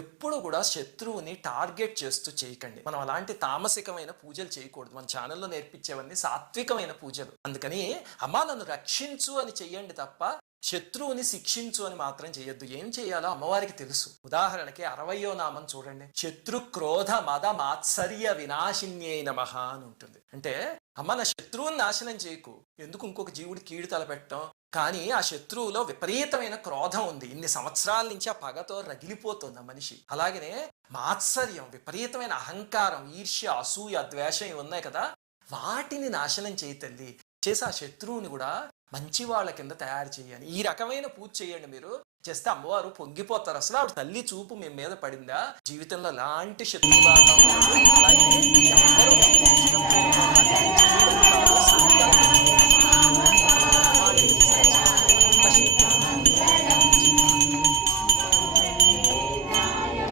ఎప్పుడు కూడా శత్రువుని టార్గెట్ చేస్తూ చేయకండి. మనం అలాంటి తామసికమైన పూజలు చేయకూడదు. మన ఛానల్లో నేర్పించేవన్నీ సాత్వికమైన పూజలు. అందుకని అమ్మా నన్ను రక్షించు అని చెయ్యండి తప్ప శత్రువుని శిక్షించు అని మాత్రం చేయొద్దు. ఏం చేయాలో అమ్మవారికి తెలుసు. ఉదాహరణకి 60వ నామం చూడండి. శత్రు క్రోధ మద మాత్సర్య వినాశిన్యై నమః అని ఉంటుంది. అంటే అమ్మ నా శత్రువుని నాశనం చేయకు, ఎందుకు ఇంకొక జీవుడి కీడు తలపెట్టడం, కానీ ఆ శత్రువులో విపరీతమైన క్రోధం ఉంది, ఇన్ని సంవత్సరాల నుంచి ఆ పగతో రగిలిపోతుంది ఆ మనిషి. అలాగనే మాత్సర్యం, విపరీతమైన అహంకారం, ఈర్ష్య, అసూయ, ద్వేషం ఇవి ఉన్నాయి కదా, వాటిని నాశనం చేయి తల్లి. చేసి ఆ శత్రువుని కూడా మంచి వాళ్ళ కింద తయారు చేయాలి. ఈ రకమైన పూజ చేయండి మీరు. చేస్తే అమ్మవారు పొంగిపోతారు. అసలు ఆవిడ తల్లి చూపు మీ మీద పడిందా, జీవితంలో ఎలాంటి శత్రుబాధ అలాగే